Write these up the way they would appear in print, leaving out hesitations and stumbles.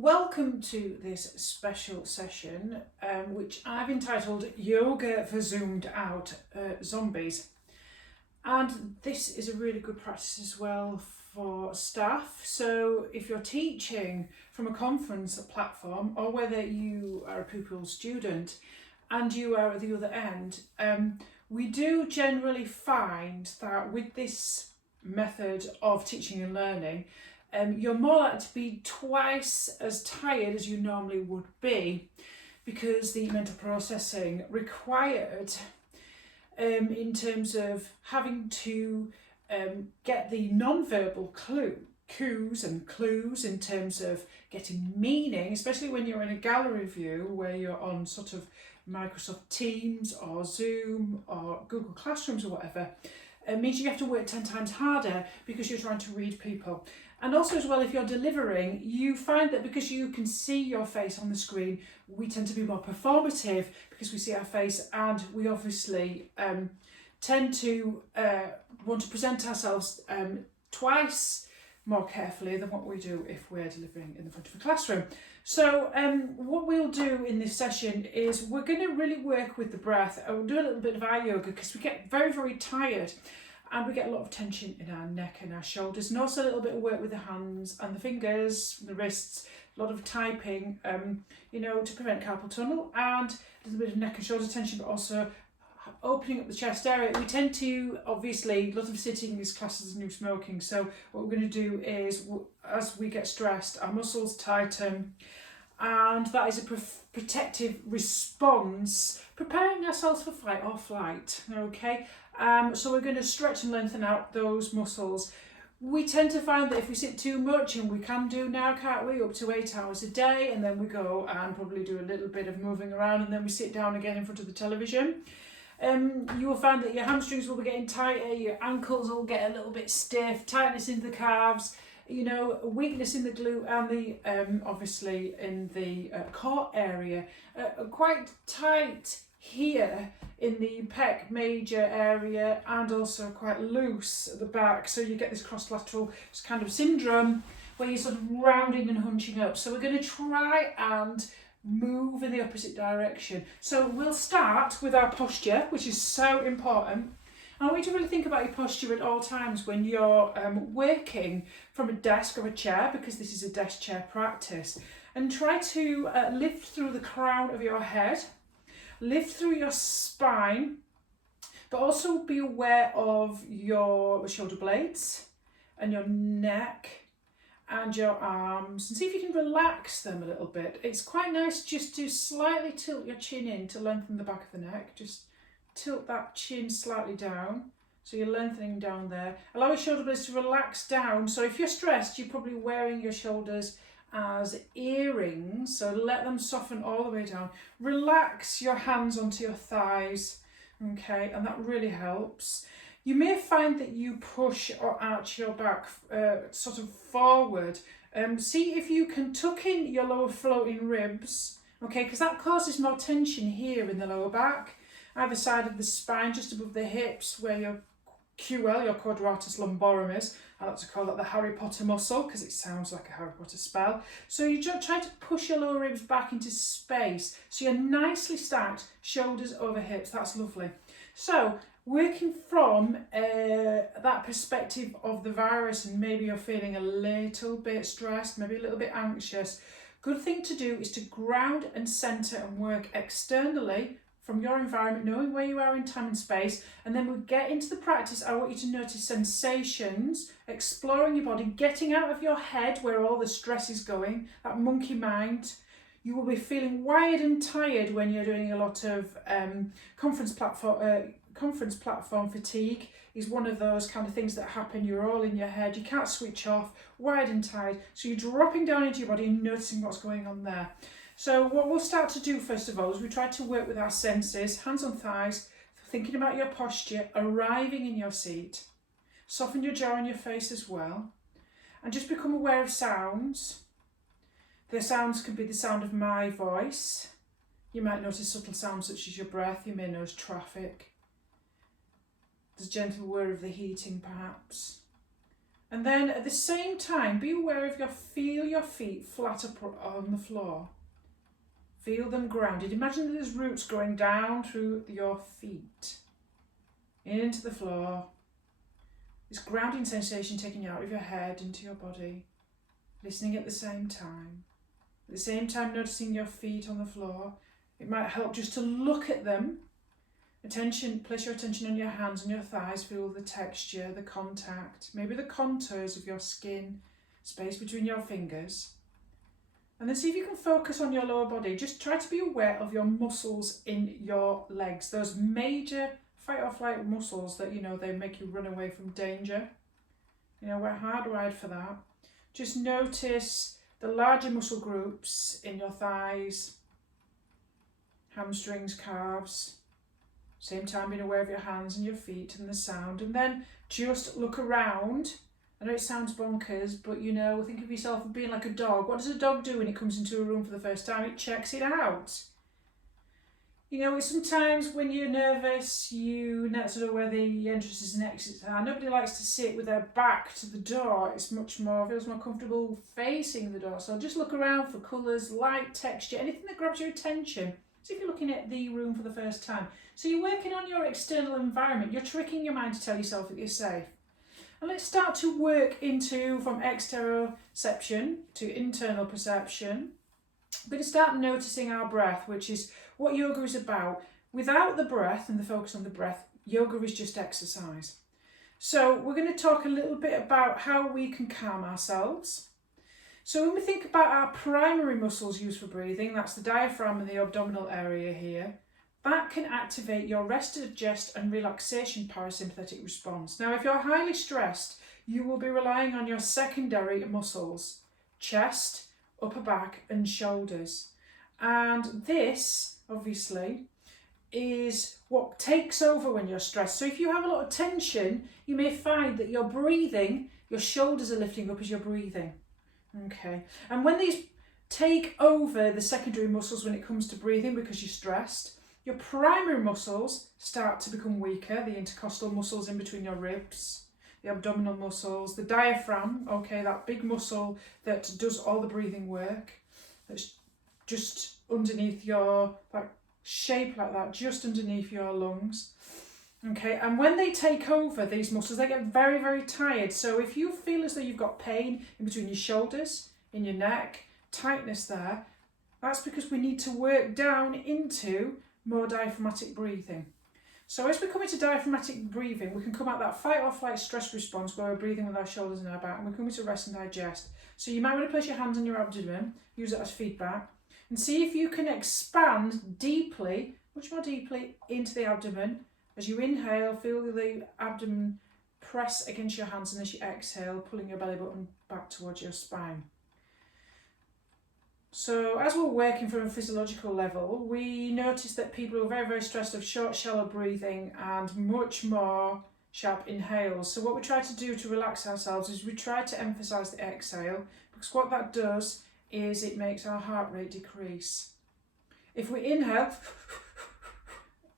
Welcome to this special session, which I've entitled Yoga for Zoomed Out Zombies. And this is a really good practice as well for staff. So if you're teaching from a conference platform, or whether you are a pupil student and you are at the other end, we do generally find that with this method of teaching and learning, you're more likely to be twice as tired as you normally would be, because the mental processing required in terms of having to get the non-verbal cues and clues in terms of getting meaning, especially when you're in a gallery view where you're on sort of Microsoft Teams or Zoom or Google Classrooms or whatever. It means you have to work 10 times harder because you're trying to read people. And also as well, if you're delivering, you find that because you can see your face on the screen, we tend to be more performative because we see our face, and we obviously tend to want to present ourselves twice more carefully than what we do if we're delivering in the front of a classroom. So what we'll do in this session is we're going to really work with the breath, and we'll do a little bit of eye yoga because we get very, very tired and we get a lot of tension in our neck and our shoulders, and also a little bit of work with the hands and the fingers, the wrists, a lot of typing, to prevent carpal tunnel, and a little bit of neck and shoulder tension, but also opening up the chest area. We tend to, obviously, a lot of sitting is classed as new smoking, so what we're going to do is, as we get stressed, our muscles tighten, and that is a protective response, preparing ourselves for fight or flight, okay? So we're going to stretch and lengthen out those muscles. We tend to find that if we sit too much, and we can do now, can't we, up to 8 hours a day, and then we go and probably do a little bit of moving around, and then we sit down again in front of the television. You will find that your hamstrings will be getting tighter, your ankles will get a little bit stiff, tightness in the calves, weakness in the glute, and the obviously in the core area, quite tight here in the pec major area, and also quite loose at the back. So you get this cross-lateral kind of syndrome where you're sort of rounding and hunching up. So we're going to try and move in the opposite direction. So we'll start with our posture, which is so important. I want you to really think about your posture at all times when you're working from a desk or a chair, because this is a desk chair practice, and try to lift through the crown of your head, lift through your spine, but also be aware of your shoulder blades and your neck and your arms, and see if you can relax them a little bit. It's quite nice just to slightly tilt your chin in to lengthen the back of the neck. Just tilt that chin slightly down, so you're lengthening down there. Allow your shoulder blades to relax down. So if you're stressed, you're probably wearing your shoulders as earrings, so let them soften all the way down. Relax your hands onto your thighs, okay, and that really helps. You may find that you push or arch your back sort of forward. See if you can tuck in your lower floating ribs, okay, because that causes more tension here in the lower back, either side of the spine, just above the hips, where your QL, your quadratus lumborum is. I like to call that the Harry Potter muscle because it sounds like a Harry Potter spell. So you just try to push your lower ribs back into space, so you're nicely stacked, shoulders over hips. That's lovely. So working from that perspective of the virus, and maybe you're feeling a little bit stressed, maybe a little bit anxious, good thing to do is to ground and centre and work externally from your environment, knowing where you are in time and space. And then we'll get into the practice. I want you to notice sensations, exploring your body, getting out of your head where all the stress is going, that monkey mind. You will be feeling wired and tired when you're doing a lot of conference platform fatigue. Is one of those kind of things that happen. You're all in your head, you can't switch off, wired and tired. So you're dropping down into your body and noticing what's going on there. So what we'll start to do first of all is we try to work with our senses, hands on thighs, thinking about your posture, arriving in your seat. Soften your jaw and your face as well, and just become aware of sounds. The sounds can be the sound of my voice. You might notice subtle sounds such as your breath. You may notice traffic. There's gentle whir of the heating perhaps. And then at the same time, be aware of feel your feet flat up on the floor. Feel them grounded. Imagine that there's roots growing down through your feet, into the floor. This grounding sensation taking you out of your head into your body. Listening at the same time. At the same time, noticing your feet on the floor. It might help just to look at them. Place your attention on your hands and your thighs. Feel the texture, the contact, maybe the contours of your skin, space between your fingers. And then see if you can focus on your lower body. Just try to be aware of your muscles in your legs. Those major fight or flight muscles that, they make you run away from danger. We're hardwired for that. Just notice the larger muscle groups in your thighs, hamstrings, calves. Same time being aware of your hands and your feet and the sound. And then just look around. I know it sounds bonkers, but think of yourself as being like a dog. What does a dog do when it comes into a room for the first time? It checks it out. Sometimes when you're nervous, you not sort of where the entrances and exits are. Nobody likes to sit with their back to the door. It's feels more comfortable facing the door. So just look around for colours, light, texture, anything that grabs your attention. So if you're looking at the room for the first time. So you're working on your external environment. You're tricking your mind to tell yourself that you're safe. And let's start to work from exteroception to internal perception. We're going to start noticing our breath, which is what yoga is about. Without the breath and the focus on the breath, yoga is just exercise. So we're going to talk a little bit about how we can calm ourselves. So when we think about our primary muscles used for breathing, that's the diaphragm and the abdominal area here, that can activate your rest, digest and relaxation parasympathetic response. Now, if you're highly stressed, you will be relying on your secondary muscles, chest, upper back and shoulders. And this, obviously, is what takes over when you're stressed. So if you have a lot of tension, you may find that you're breathing, your shoulders are lifting up as you're breathing. Okay. And when these take over the secondary muscles when it comes to breathing because you're stressed, your primary muscles start to become weaker, the intercostal muscles in between your ribs, the abdominal muscles, the diaphragm, okay, that big muscle that does all the breathing work, that's just underneath that shape like that, just underneath your lungs. Okay, and when they take over these muscles, they get very, very tired. So if you feel as though you've got pain in between your shoulders, in your neck, tightness there, that's because we need to work down into more diaphragmatic breathing. So as we come into diaphragmatic breathing, we can come out that fight or flight stress response where we're breathing with our shoulders and our back, and we come into rest and digest. So you might want to place your hands on your abdomen, use it as feedback, and see if you can expand deeply, much more deeply, into the abdomen. As you inhale, feel the abdomen press against your hands, and as you exhale, pulling your belly button back towards your spine. So as we're working from a physiological level, we notice that people who are very, very stressed have short, shallow breathing and much more sharp inhales. So what we try to do to relax ourselves is we try to emphasise the exhale, because what that does is it makes our heart rate decrease. If we inhale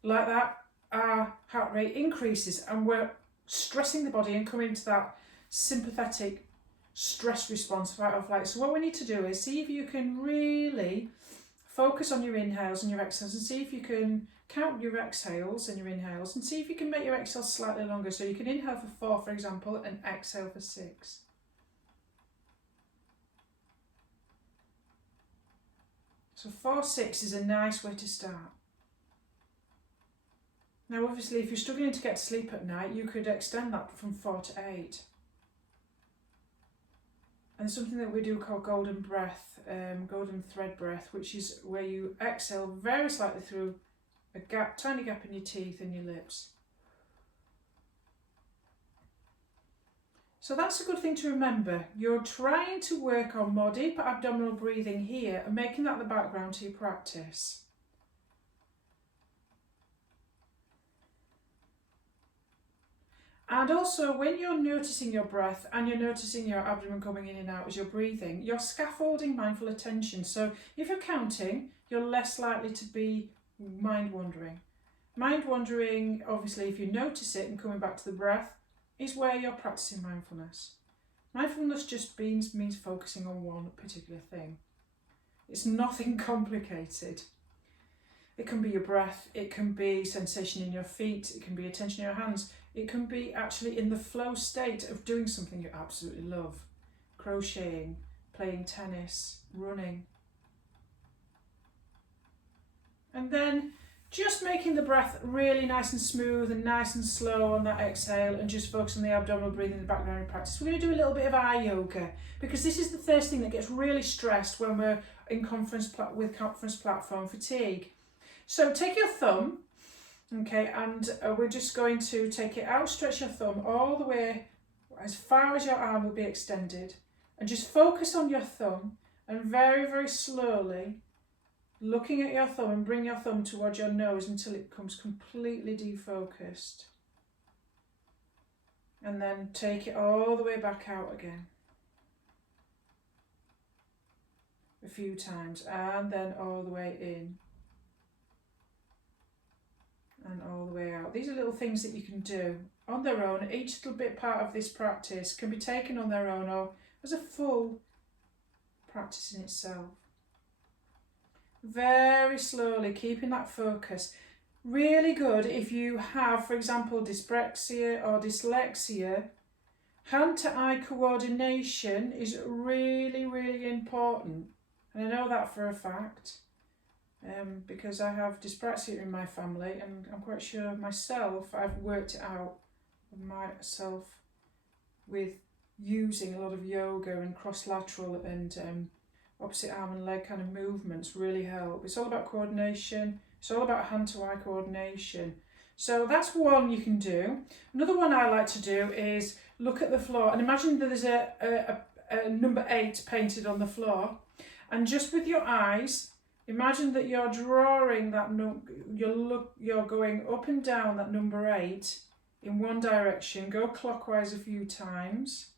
like that, our heart rate increases and we're stressing the body and coming into that sympathetic stress response, fight or flight. So what we need to do is see if you can really focus on your inhales and your exhales, and see if you can count your exhales and your inhales, and see if you can make your exhales slightly longer. So you can inhale for 4, for example, and exhale for 6. So 4, 6 is a nice way to start. Now obviously if you're struggling to get to sleep at night, you could extend that from 4 to 8. And something that we do called golden breath, golden thread breath, which is where you exhale very slightly through a tiny gap in your teeth and your lips. So that's a good thing to remember. You're trying to work on more deeper abdominal breathing here and making that the background to your practice. And also, when you're noticing your breath and you're noticing your abdomen coming in and out as you're breathing, you're scaffolding mindful attention. So if you're counting, you're less likely to be mind wandering. Mind wandering, obviously, if you notice it and coming back to the breath, is where you're practicing mindfulness. Mindfulness just means focusing on one particular thing. It's nothing complicated. It can be your breath, it can be sensation in your feet, it can be attention in your hands, it can be actually in the flow state of doing something you absolutely love. Crocheting, playing tennis, running. And then just making the breath really nice and smooth and nice and slow on that exhale, and just focus on the abdominal breathing in the background in practice. We're going to do a little bit of eye yoga, because this is the first thing that gets really stressed when we're in conference platform fatigue. So take your thumb, okay, and we're just going to take it out, stretch your thumb all the way as far as your arm will be extended, and just focus on your thumb, and very, very slowly looking at your thumb, and bring your thumb towards your nose until it becomes completely defocused. And then take it all the way back out again. A few times, and then all the way in. And all the way out. These are little things that you can do on their own. Each little bit part of this practice can be taken on their own or as a full practice in itself. Very slowly, keeping that focus. Really good if you have, for example, dyspraxia or dyslexia. Hand-to-eye coordination is really, really important. And I know that for a fact. Because I have dyspraxia in my family, and I'm quite sure myself I've worked it out myself with using a lot of yoga and cross-lateral and opposite arm and leg kind of movements really help. It's all about coordination, it's all about hand-to-eye coordination. So that's one you can do. Another one I like to do is look at the floor and imagine that there's a number 8 painted on the floor, and just with your eyes imagine that you're drawing that you're going up and down that number 8 in one direction. Go clockwise a few times.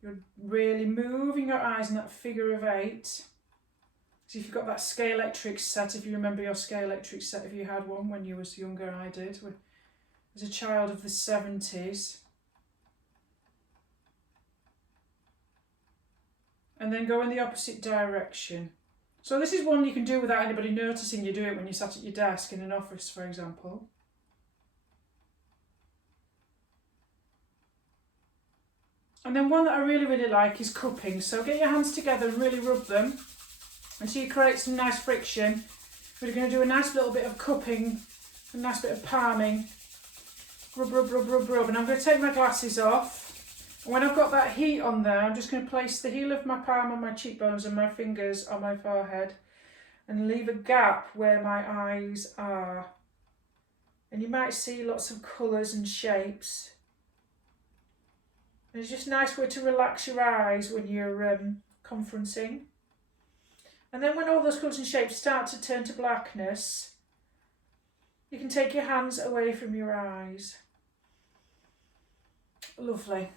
You're really moving your eyes in that figure of 8. So if you've got that scalextric set, if you remember your scalextric set, if you had one when you was younger, I did, as a child of the 70s. And then go in the opposite direction. So this is one you can do without anybody noticing you do it when you sat at your desk in an office, for example. And then one that I really, really like is cupping. So get your hands together and really rub them until you create some nice friction. We're going to do a nice little bit of cupping, a nice bit of palming. Rub, rub, rub, rub, rub. And I'm going to take my glasses off. And when I've got that heat on there, I'm just going to place the heel of my palm on my cheekbones and my fingers on my forehead and leave a gap where my eyes are. And you might see lots of colours and shapes. And it's just a nice way to relax your eyes when you're conferencing. And then when all those colours and shapes start to turn to blackness, you can take your hands away from your eyes. Lovely.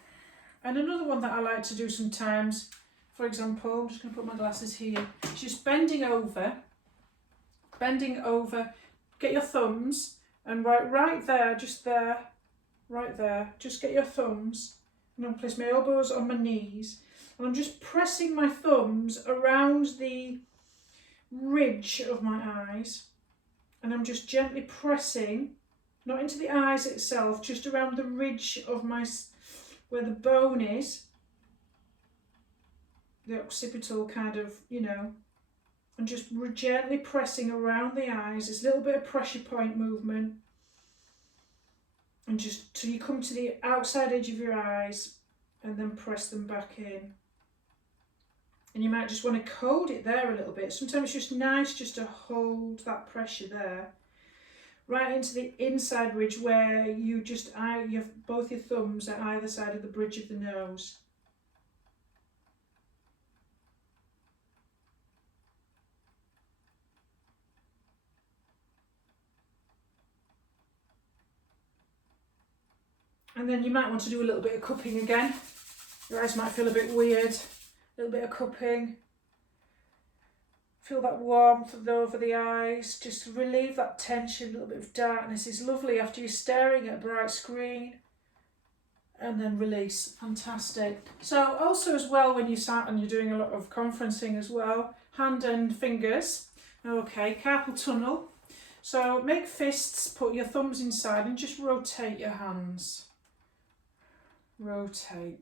And another one that I like to do sometimes, for example, I'm just going to put my glasses here, it's just bending over, get your thumbs, and right there, just there, right there, just get your thumbs, and I'll place my elbows on my knees, and I'm just pressing my thumbs around the ridge of my eyes, and I'm just gently pressing, not into the eyes itself, just around the ridge of my, where the bone is, the occipital kind of, and just gently pressing around the eyes. There's a little bit of pressure point movement, and just till you come to the outside edge of your eyes and then press them back in. And you might just want to hold it there a little bit. Sometimes it's just nice just to hold that pressure there, right into the inside ridge where you have both your thumbs at either side of the bridge of the nose. And then you might want to do a little bit of cupping again. Your eyes might feel a bit weird. A little bit of cupping. Feel that warmth over the eyes. Just relieve that tension. A little bit of darkness is lovely after you're staring at a bright screen. and then release. Fantastic. So also as well, when you sat and you're doing a lot of conferencing as well, hand and fingers. Okay, carpal tunnel. So make fists, put your thumbs inside and just rotate your hands. Rotate.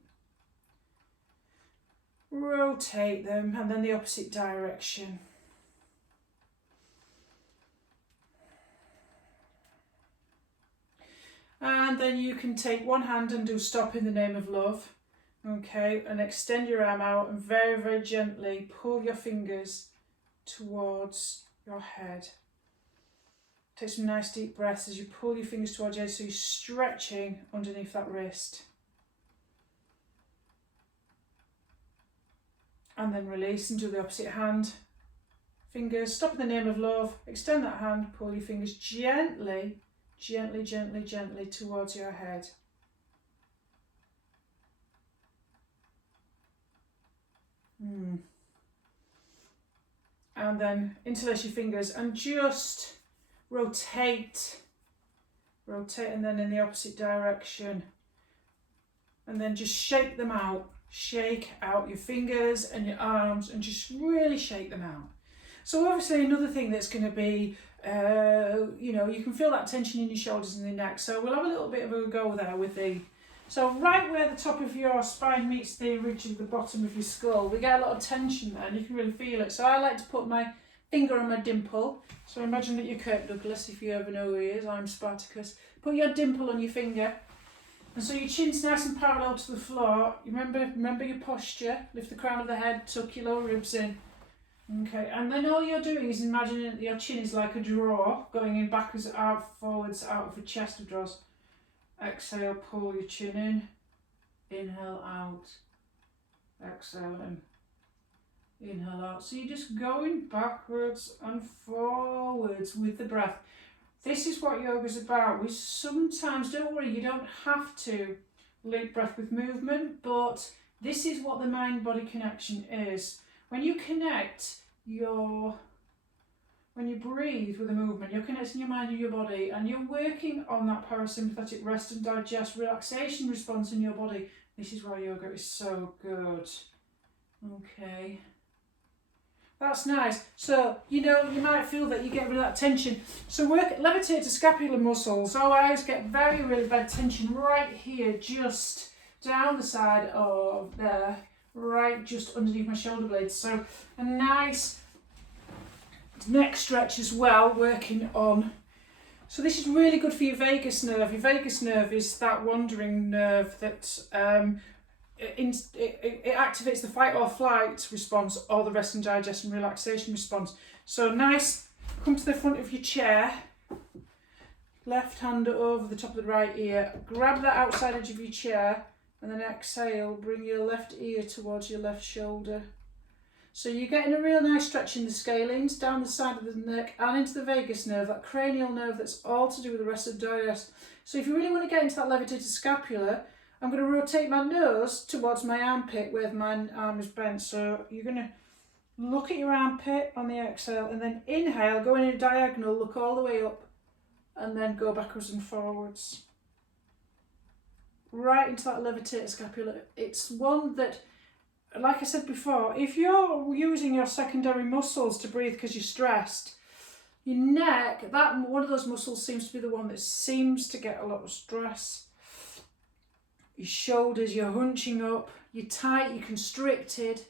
Rotate them, and then the opposite direction. And then you can take one hand and do stop in the name of love. Okay, and extend your arm out and very, very gently pull your fingers towards your head. Take some nice deep breaths as you pull your fingers towards your head, so you're stretching underneath that wrist. And then release and do the opposite hand. Fingers, stop in the name of love, extend that hand, pull your fingers gently, gently, gently, gently towards your head. And then interlace your fingers and just rotate. Rotate, and then in the opposite direction. And then just shake them out. Shake out your fingers and your arms and just really shake them out. So obviously another thing that's going to be, you know, you can feel that tension in your shoulders and your neck. So we'll have a little bit of a go there with the, so right where the top of your spine meets the ridge of the bottom of your skull, we get a lot of tension there and you can really feel it. So I like to put my finger on my dimple. So imagine that you're Kirk Douglas, if you ever know who he is. I'm Spartacus. Put your dimple on your finger. And so your chin's nice and parallel to the floor. Remember your posture. Lift the crown of the head, tuck your lower ribs in. Okay, and then all you're doing is imagining that your chin is like a drawer, going in backwards, out, forwards, out of a chest of drawers. Exhale, pull your chin in. Inhale, out. Exhale in. Inhale out. So you're just going backwards and forwards with the breath. This is what yoga's about. We sometimes, don't worry, you don't have to link breath with movement, but this is what the mind-body connection is. When you connect when you breathe with a movement, you're connecting your mind and your body, and you're working on that parasympathetic rest and digest relaxation response in your body. This is why yoga is so good. Okay. That's nice. So, you know, you might feel that you get rid of that tension. So levitate to scapular muscles. So I always get very, really bad tension right here, just down the side of there, right just underneath my shoulder blades. So a nice neck stretch as well, working on. So this is really good for your vagus nerve. Your vagus nerve is that wandering nerve that it activates the fight or flight response or the rest and digest and relaxation response. So nice, come to the front of your chair, left hand over the top of the right ear, grab that outside edge of your chair, and then exhale, bring your left ear towards your left shoulder. So you're getting a real nice stretch in the scalenes, down the side of the neck and into the vagus nerve, that cranial nerve that's all to do with the rest of the digest. So if you really want to get into that levitated scapula, I'm going to rotate my nose towards my armpit where my arm is bent. So you're going to look at your armpit on the exhale and then inhale, go in a diagonal, look all the way up and then go backwards and forwards. Right into that levitated scapula. It's one that, like I said before, if you're using your secondary muscles to breathe because you're stressed, your neck, that one of those muscles seems to be the one that seems to get a lot of stress. Your shoulders, you're hunching up, you're tight, you're constricted.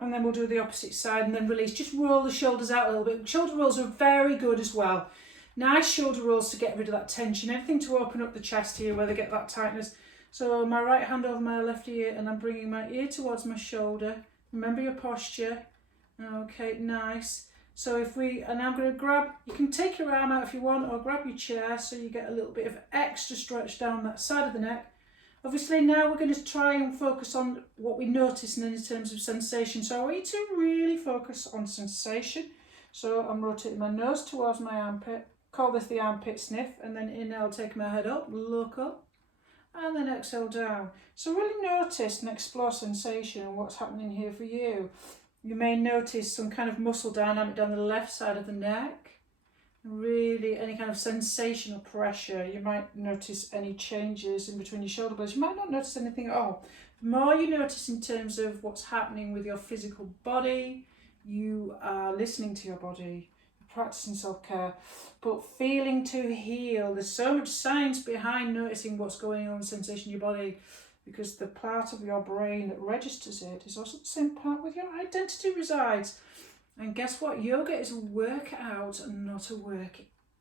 And then we'll do the opposite side and then release. Just roll the shoulders out a little bit. Shoulder rolls are very good as well. Nice shoulder rolls to get rid of that tension. Anything to open up the chest here where they get that tightness. So my right hand over my left ear and I'm bringing my ear towards my shoulder. Remember your posture. Okay, nice. So I'm going to grab, you can take your arm out if you want or grab your chair so you get a little bit of extra stretch down that side of the neck. Obviously now we're going to try and focus on what we notice in terms of sensation. So I want you to really focus on sensation. So I'm rotating my nose towards my armpit, call this the armpit sniff, and then inhale, take my head up, look up, and then exhale down. So really notice and explore sensation and what's happening here for you. You may notice some kind of muscle dynamic down the left side of the neck. Really, any kind of sensation or pressure. You might notice any changes in between your shoulder blades. You might not notice anything at all. The more you notice in terms of what's happening with your physical body, you are listening to your body, practicing self-care, but feeling to heal. There's so much science behind noticing what's going on, sensation in your body, because the part of your brain that registers it is also the same part where your identity resides. And guess what? Yoga is a workout and not a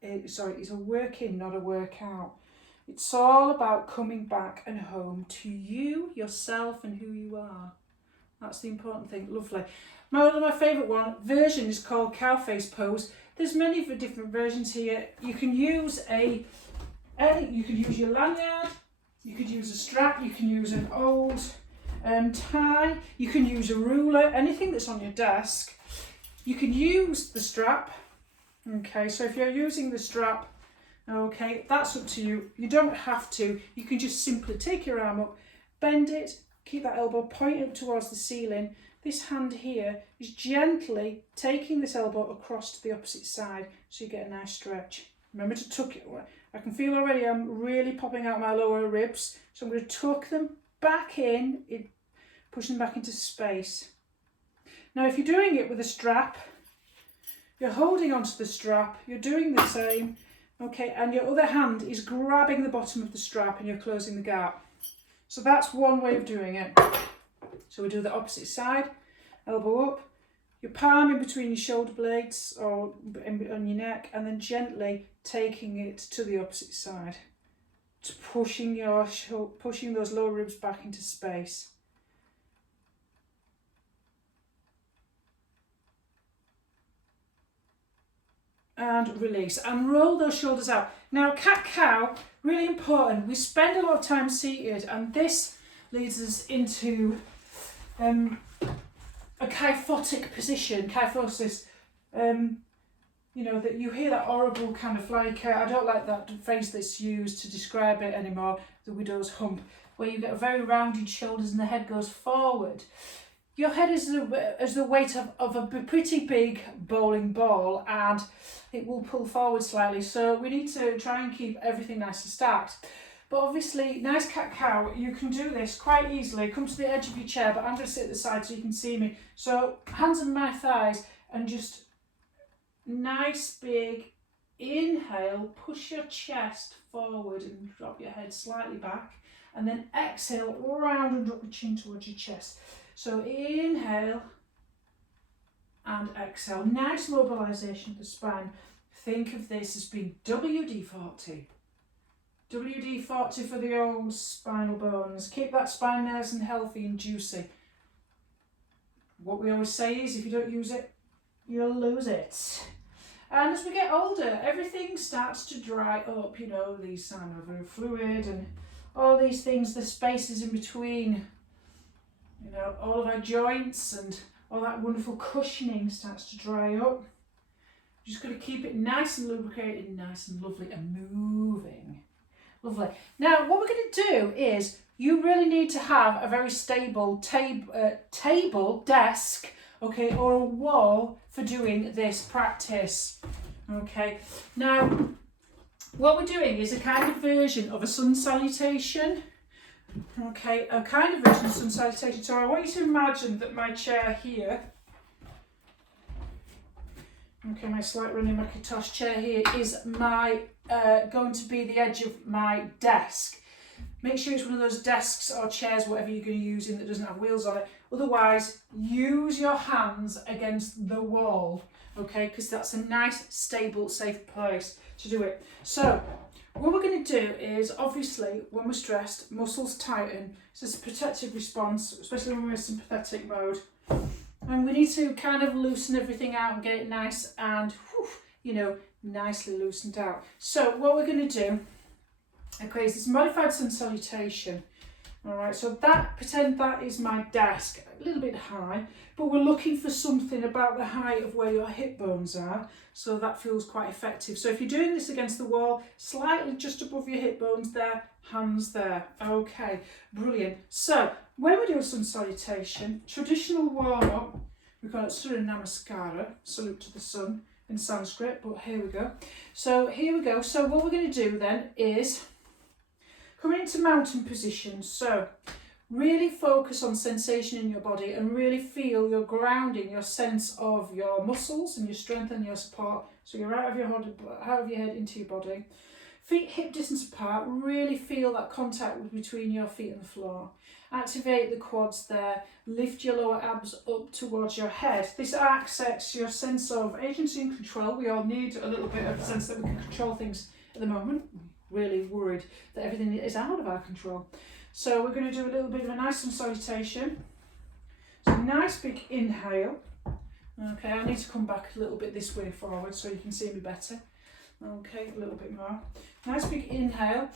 it's a work-in, not a workout. It's all about coming back and home to you, yourself, and who you are. That's the important thing. Lovely. One of my favourite version is called cow face pose. There's many different versions here. You can use your lanyard, you could use a strap, you can use an old tie, you can use a ruler, anything that's on your desk. You can use the strap. Okay, so if you're using the strap, okay, that's up to you. You don't have to. You can just simply take your arm up, bend it, keep that elbow pointing up towards the ceiling. This hand here is gently taking this elbow across to the opposite side so you get a nice stretch. Remember to tuck it. I can feel already I'm really popping out my lower ribs, so I'm going to tuck them back in, push them back into space. Now if you're doing it with a strap, you're holding onto the strap, you're doing the same, okay, and your other hand is grabbing the bottom of the strap and you're closing the gap. So that's one way of doing it. So we do the opposite side, elbow up, your palm in between your shoulder blades or on your neck, and then gently taking it to the opposite side, pushing those lower ribs back into space. And release, and roll those shoulders out. Now cat-cow, really important. We spend a lot of time seated, and this leads us into a kyphotic position, kyphosis. You know, that you hear that horrible kind of like, I don't like that phrase that's used to describe it anymore, the widow's hump, where you get very rounded shoulders and the head goes forward. Your head is the weight of a pretty big bowling ball, and it will pull forward slightly. So we need to try and keep everything nice and stacked. But obviously, nice cat-cow, you can do this quite easily. Come to the edge of your chair, but I'm going to sit at the side so you can see me. So hands on my thighs and just nice big inhale, push your chest forward and drop your head slightly back. And then exhale, round and drop the chin towards your chest. So inhale and exhale. Nice mobilisation of the spine. Think of this as being WD-40. WD-40 for the old spinal bones. Keep that spine nice and healthy and juicy. What we always say is if you don't use it, you'll lose it. And as we get older, everything starts to dry up, you know, the synovial fluid and all these things, the spaces in between, you know, all of our joints and all that wonderful cushioning starts to dry up. Just got to keep it nice and lubricated, nice and lovely and moving. Lovely. Now, what we're going to do is you really need to have a very stable table, desk, okay, or a wall for doing this practice. Okay. Now, what we're doing is a kind of version of a sun salutation. Okay, a kind of version of sun salutation. So I want you to imagine that my chair here, okay, my slight running Macintosh chair here is my going to be the edge of my desk. Make sure it's one of those desks or chairs, whatever you're going to use in that doesn't have wheels on it. Otherwise, use your hands against the wall, okay, because that's a nice, stable, safe place to do it. So what we're going to do is, obviously, when we're stressed, muscles tighten. So it's a protective response, especially when we're in sympathetic mode. And we need to kind of loosen everything out and get it nice and, you know, nicely loosened out. So what we're going to do, okay, is this modified sun salutation. All right, so pretend that is my desk, a little bit high, but we're looking for something about the height of where your hip bones are, so that feels quite effective. So if you're doing this against the wall, slightly just above your hip bones there, hands there. Okay, brilliant. So when we do a sun salutation, traditional warm-up, we've got Surya Namaskara, salute to the sun, in Sanskrit, but here we go. So here we go. So what we're going to do then is come into mountain position. So really focus on sensation in your body and really feel your grounding, your sense of your muscles and your strength and your support. So you're out of your head into your body. Feet hip distance apart, really feel that contact between your feet and the floor. Activate the quads there, lift your lower abs up towards your head. This accents your sense of agency and control. We all need a little bit of a sense that we can control things at the moment. Really worried that everything is out of our control. So we're going to do a little bit of a nice salutation. So nice big inhale. Okay, I need to come back a little bit this way forward so you can see me better. Okay, a little bit more. Nice big inhale.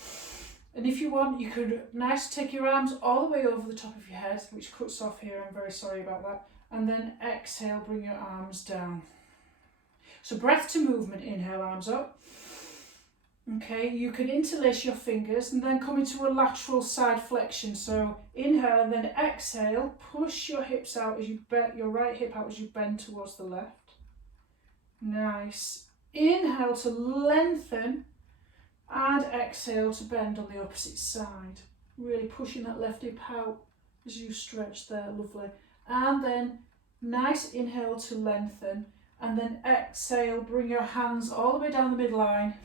And if you want, you could take your arms all the way over the top of your head, which cuts off here. I'm very sorry about that. And then exhale, bring your arms down. So breath to movement, inhale, arms up. Okay, you can interlace your fingers and then come into a lateral side flexion. So inhale and then exhale, push your hips out as you bend, your right hip out as you bend towards the left. Nice. Inhale to lengthen and exhale to bend on the opposite side. Really pushing that left hip out as you stretch there, lovely. And then nice inhale to lengthen and then exhale, bring your hands all the way down the midline.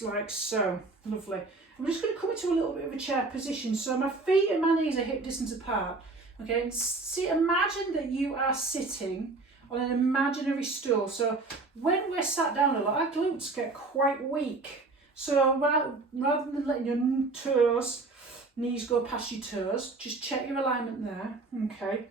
Like so, lovely. I'm just going to come into a little bit of a chair position. So my feet and my knees are hip distance apart. Okay, and imagine that you are sitting on an imaginary stool. So when we're sat down a lot, our glutes get quite weak. So rather than letting your knees go past your toes, just check your alignment there. Okay.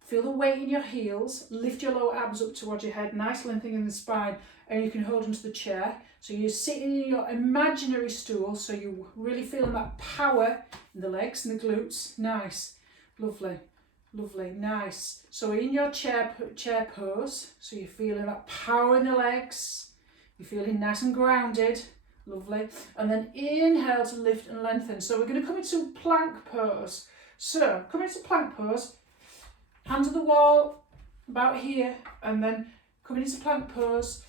Feel the weight in your heels, lift your lower abs up towards your head, nice lengthening in the spine, and you can hold onto the chair. So you're sitting in your imaginary stool, so you're really feeling that power in the legs and the glutes. Nice, lovely, lovely, nice. So in your chair pose, so you're feeling that power in the legs, you're feeling nice and grounded, lovely. And then inhale to lift and lengthen. So we're going to come into plank pose. So come into plank pose. Hands on the wall, about here, and then coming into plank pose,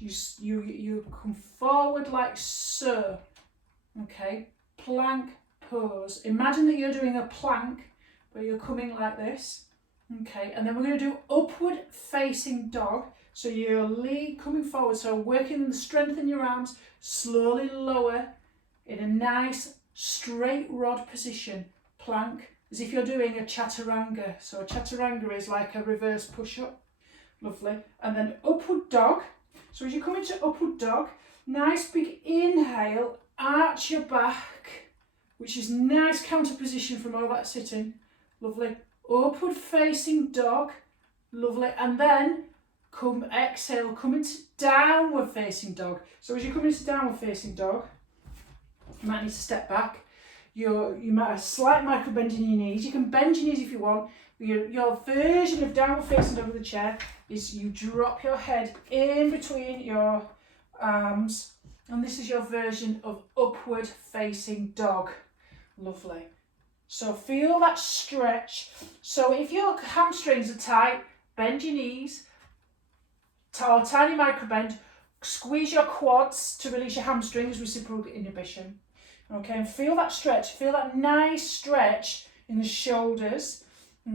you come forward like so. Okay, plank pose. Imagine that you're doing a plank, but you're coming like this. Okay, and then we're going to do upward facing dog. So you're coming forward, so working the strength in your arms, slowly lower in a nice straight rod position, plank. As if you're doing a chaturanga. So a chaturanga is like a reverse push-up. Lovely. And then upward dog. So as you come into upward dog, nice big inhale, arch your back, which is nice counter position from all that sitting. Lovely. Upward facing dog. Lovely. And then exhale, come into downward facing dog. So as you come into downward facing dog, you might need to step back. You might have a slight micro bend in your knees. You can bend your knees if you want. Your version of downward facing dog with the chair is you drop your head in between your arms, and this is your version of upward facing dog. Lovely. So feel that stretch. So if your hamstrings are tight, bend your knees, tiny micro bend, squeeze your quads to release your hamstrings, reciprocal inhibition. Okay, and feel that stretch, feel that nice stretch in the shoulders.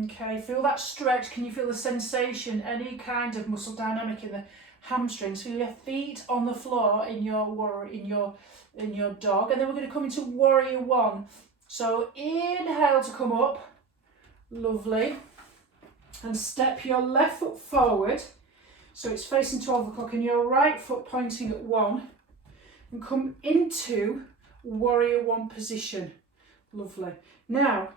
Okay, feel that stretch. Can you feel the sensation, any kind of muscle dynamic in the hamstrings? Feel your feet on the floor in your dog. And then we're going to come into warrior one. So inhale to come up, lovely. And step your left foot forward. So it's facing 12 o'clock and your right foot pointing at 1. And come into warrior one position. Lovely. Now,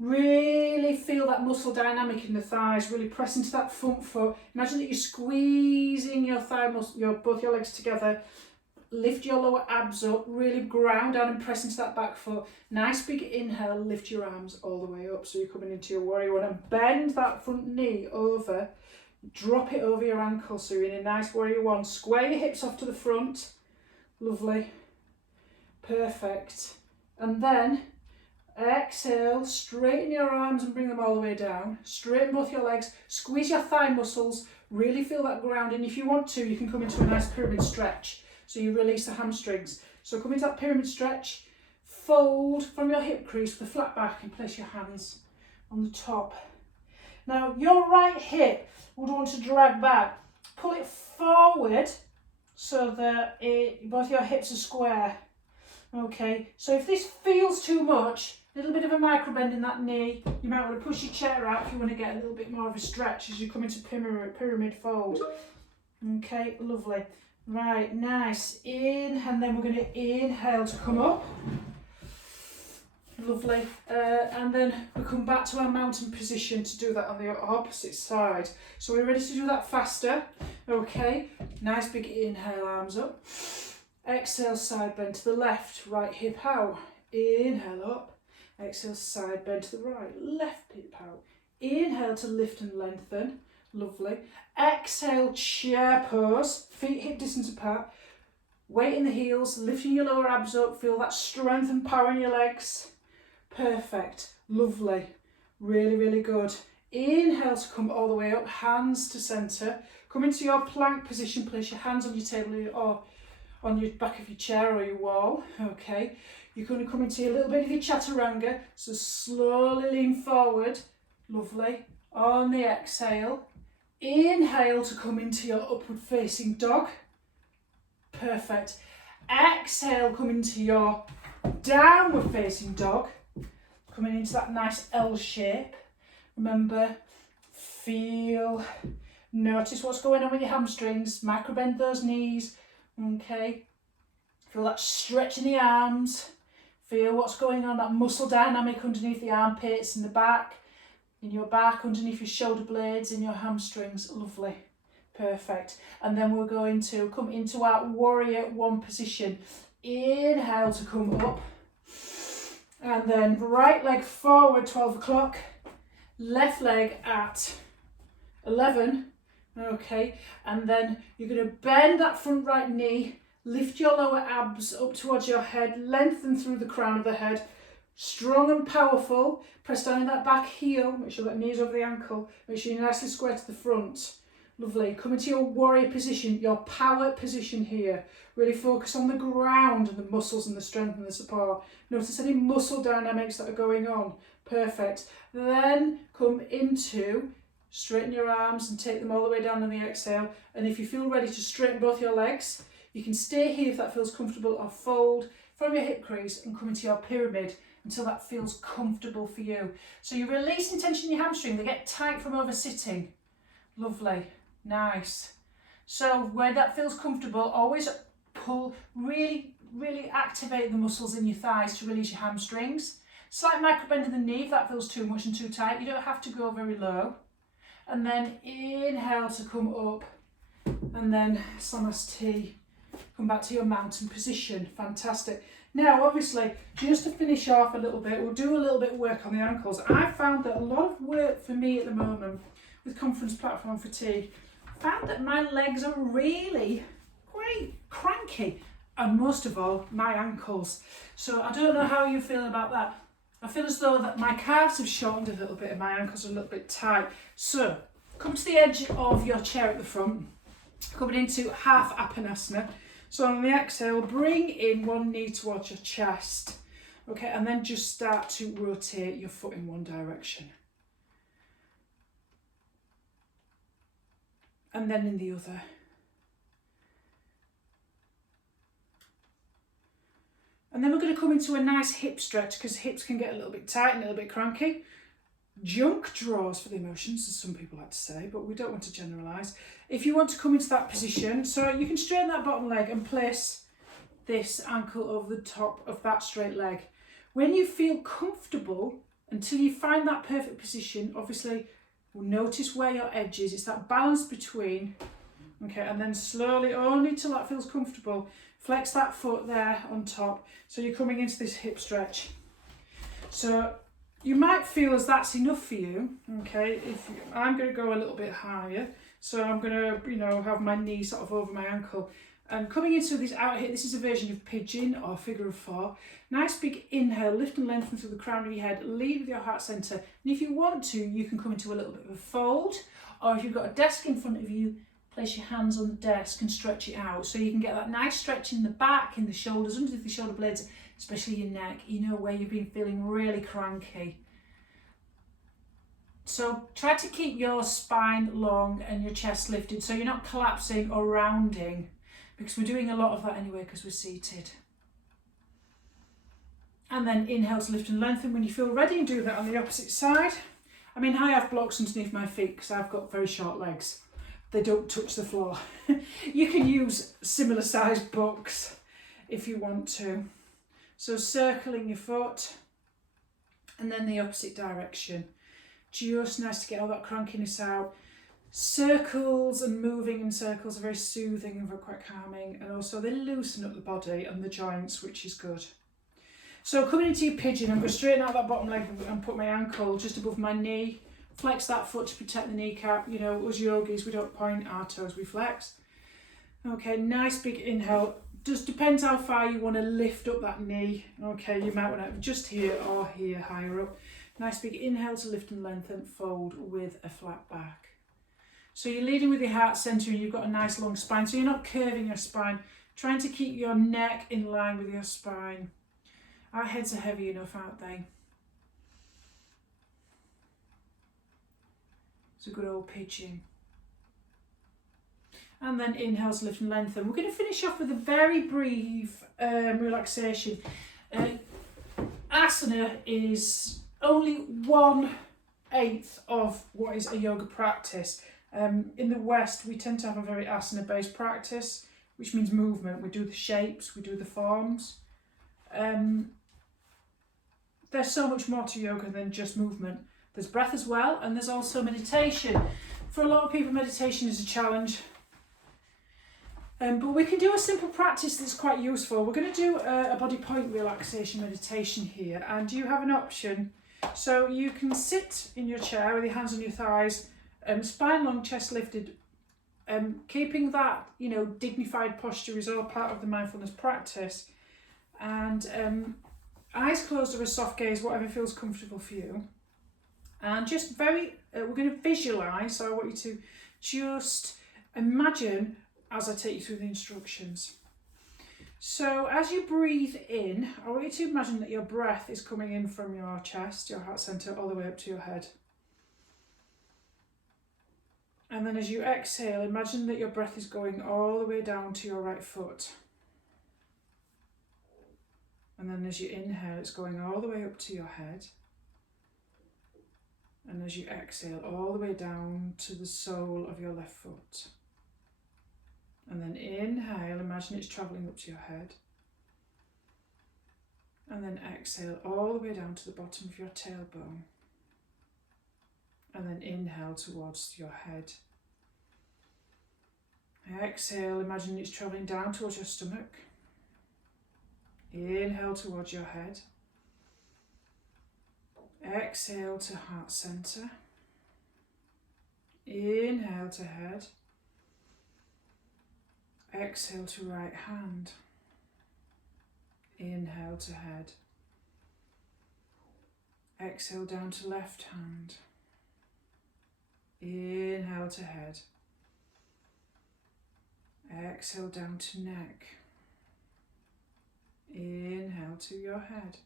really feel that muscle dynamic in the thighs, really press into that front foot. Imagine that you're squeezing your thigh muscle, both your legs together. Lift your lower abs up, really ground down and press into that back foot. Nice big inhale, lift your arms all the way up. So you're coming into your warrior one and bend that front knee over, drop it over your ankle. So you're in a nice warrior one. Square your hips off to the front. Lovely. Perfect. And then Exhale, straighten your arms and bring them all the way down. Straighten both your legs, squeeze your thigh muscles, really feel that ground. And if you want to, you can come into a nice pyramid stretch. So you release the hamstrings. So come into that pyramid stretch, fold from your hip crease with a flat back and place your hands on the top. Now your right hip would want to drag back. Pull it forward so that both your hips are square. Okay, so if this feels too much, a little bit of a micro bend in that knee, you might want to push your chair out if you want to get a little bit more of a stretch as you come into pyramid fold. Okay, lovely. Right, nice. In, and then we're going to inhale to come up. Lovely. And then we come back to our mountain position to do that on the opposite side. So we're ready to do that faster. Okay, nice big inhale, arms up. Exhale, side bend to the left, right hip out. Inhale up. Exhale, side bend to the right, left hip out. Inhale to lift and lengthen. Lovely. Exhale, chair pose, feet hip distance apart. Weight in the heels, lifting your lower abs up. Feel that strength and power in your legs. Perfect. Lovely. Really, really good. Inhale to come all the way up, hands to centre. Come into your plank position, place your hands on your table or on your back of your chair or your wall. Okay. You're going to come into a little bit of your chaturanga. So slowly lean forward. Lovely. On the exhale. Inhale to come into your upward facing dog. Perfect. Exhale, come into your downward facing dog. Coming into that nice L shape. Remember, feel, notice what's going on with your hamstrings. Micro bend those knees. Okay. Feel that stretch in the arms. Feel what's going on, that muscle dynamic underneath the armpits and the back. In your back, underneath your shoulder blades, in your hamstrings. Lovely. Perfect. And then we're going to come into our warrior one position. Inhale to come up. And then right leg forward, 12 o'clock. Left leg at 11. Okay. And then you're going to bend that front right knee. Lift your lower abs up towards your head. Lengthen through the crown of the head. Strong and powerful. Press down in that back heel. Make sure that knee is over the ankle. Make sure you're nicely square to the front. Lovely. Come into your warrior position, your power position here. Really focus on the ground and the muscles and the strength and the support. Notice any muscle dynamics that are going on. Perfect. Then come into, straighten your arms and take them all the way down on the exhale. And if you feel ready to straighten both your legs, you can stay here if that feels comfortable, or fold from your hip crease and come into your pyramid until that feels comfortable for you. So you're releasing tension in your hamstring. They get tight from over sitting. Lovely. Nice. So where that feels comfortable, always pull, really activate the muscles in your thighs to release your hamstrings. Slight micro bend in the knee if that feels too much and too tight. You don't have to go very low. And then inhale to come up. And then Samasthi. Come back to your mountain position. Fantastic. Now, obviously, just to finish off a little bit, we'll do a little bit of work on the ankles. I found that a lot of work for me at the moment with conference platform fatigue, found that my legs are really quite cranky, and most of all, my ankles. So I don't know how you feel about that. I feel as though that my calves have shortened a little bit and my ankles are a little bit tight. So come to the edge of your chair at the front, coming into half apanasana. So on the exhale, bring in one knee towards your chest. Okay, and then just start to rotate your foot in one direction. And then in the other. And then we're going to come into a nice hip stretch, because hips can get a little bit tight and a little bit cranky. Junk draws for the emotions, as some people like to say, but we don't want to generalise. If you want to come into that position, so you can straighten that bottom leg and place this ankle over the top of that straight leg. When you feel comfortable, until you find that perfect position, obviously notice where your edge is. It's that balance between, okay, and then slowly, only till that feels comfortable, flex that foot there on top. So you're coming into this hip stretch. So you might feel as that's enough for you, okay? I'm going to go a little bit higher. So I'm going to, have my knee sort of over my ankle. And coming into this out here, this is a version of pigeon or figure of four. Nice big inhale, lift and lengthen through the crown of your head, lead with your heart centre. And if you want to, you can come into a little bit of a fold, or if you've got a desk in front of you, place your hands on the desk and stretch it out. So you can get that nice stretch in the back, in the shoulders, underneath the shoulder blades, especially your neck, you know, where you've been feeling really cranky. So try to keep your spine long and your chest lifted so you're not collapsing or rounding, because we're doing a lot of that anyway because we're seated. And then inhale to lift and lengthen. When you feel ready, do that on the opposite side. I mean, I have blocks underneath my feet because I've got very short legs. They don't touch the floor. You can use similar sized blocks if you want to. So circling your foot and then the opposite direction. Just nice to get all that crankiness out. Circles and moving in circles are very soothing and very quite calming, and also they loosen up the body and the joints, which is good. So coming into your pigeon, I'm going to straighten out that bottom leg and put my ankle just above my knee. Flex that foot to protect the kneecap. You know, us yogis, we don't point our toes, we flex. Okay, nice big inhale. Just depends how far you want to lift up that knee. Okay, you might want to just here or here, higher up. Nice big inhale to lift and lengthen, fold with a flat back. So you're leading with your heart centre and you've got a nice long spine. So you're not curving your spine, trying to keep your neck in line with your spine. Our heads are heavy enough, aren't they? It's a good old pigeon. And then inhale to lift and lengthen. We're going to finish off with a very brief relaxation. Asana is only 1/8 of what is a yoga practice. In the West, we tend to have a very asana-based practice, which means movement. We do the shapes, we do the forms. There's so much more to yoga than just movement. There's breath as well, and there's also meditation. For a lot of people, meditation is a challenge. But we can do a simple practice that's quite useful. We're going to do a body point relaxation meditation here, and you have an option. So you can sit in your chair with your hands on your thighs, spine long, chest lifted. Keeping that, you know, dignified posture is all part of the mindfulness practice. And eyes closed or a soft gaze, whatever feels comfortable for you. And just we're going to visualise, so I want you to just imagine as I take you through the instructions. So as you breathe in, I want you to imagine that your breath is coming in from your chest, your heart centre, all the way up to your head. And then as you exhale, imagine that your breath is going all the way down to your right foot. And then as you inhale, it's going all the way up to your head. And as you exhale, all the way down to the sole of your left foot. And then inhale, imagine it's travelling up to your head. And then exhale all the way down to the bottom of your tailbone. And then inhale towards your head. Exhale, imagine it's travelling down towards your stomach. Inhale towards your head. Exhale to heart centre. Inhale to head. Exhale to right hand. Inhale to head. Exhale down to left hand. Inhale to head. Exhale down to neck. Inhale to your head.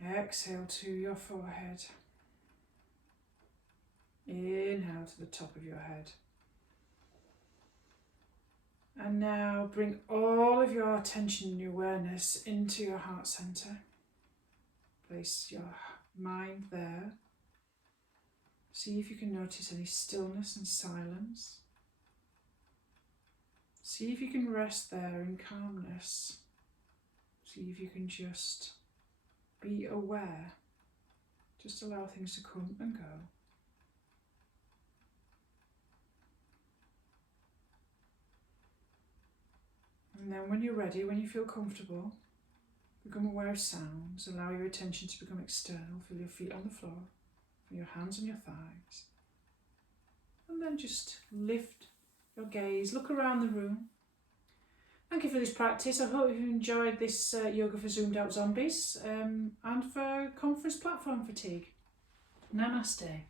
Exhale to your forehead. Inhale to the top of your head. And now bring all of your attention and your awareness into your heart centre. Place your mind there. See if you can notice any stillness and silence. See if you can rest there in calmness. See if you can just be aware. Just allow things to come and go. And then when you're ready, when you feel comfortable, become aware of sounds. Allow your attention to become external. Feel your feet on the floor. Feel your hands on your thighs. And then just lift your gaze, look around the room. Thank you for this practice. I hope you enjoyed this yoga for zoomed out zombies and for conference platform fatigue. Namaste.